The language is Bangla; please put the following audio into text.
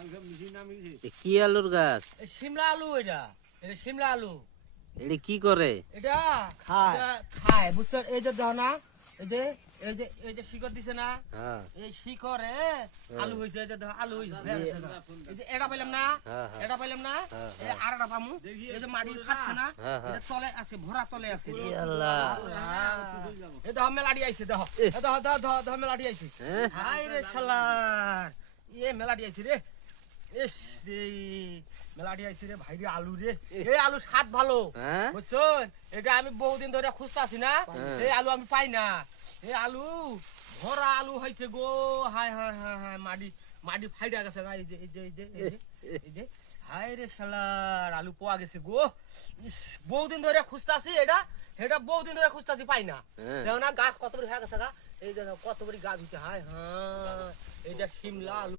কি আলুর গাছ? শিমলা আলু, এটা এটা শিমলা আলু। এটা কি করে? এটা খায় বুঝছো? এই যে দেখো না, এই যে শিকড় দিছে না, হ্যাঁ এই শিকড়ে আলু হয়েছে। এই যে দেখো আলু হয়েছে, এই যে এটা পাইলাম না, এটা পাইলাম না, এই আর একটা পামু। এই যে মাটি ফাটছে না, এটা তলে আছে, ভরা তলে আছে। এই দেখো মেলাডি আইছে, দেখো দেখো দেখো দেখো মেলাডি আইছে। হাই রে শালার, এ মেলাডি আইছে রে। ইস রে, মেলাডি আইছে রে ভাই রে। আলু রে, এই আলু স্বাদ ভালো বুঝছো? এটা আমি বহুদিন ধরে খুঁজতাছি না, এই আলু আমি পাই না। এই আলু ভরা আলু হয়েছে গো। হাই হাই হাই হাই, মাটি মাটি ফাইডা গেছে গা। এই যে এই যে এই যে এই যে হাই রে শালার, আলু পাওয়া গেছে গো। ইস, বহুদিন ধরে খুঁজতাছি এটা, এটা বহুদিন ধরে খুঁজতাছি, পাই না। দেখো না গাছ কত বড় হয়ে গেছে গা। এই যে কত বড় গাছ হচ্ছে। হাই হ্যাঁ, এইটা শিমলা আলু।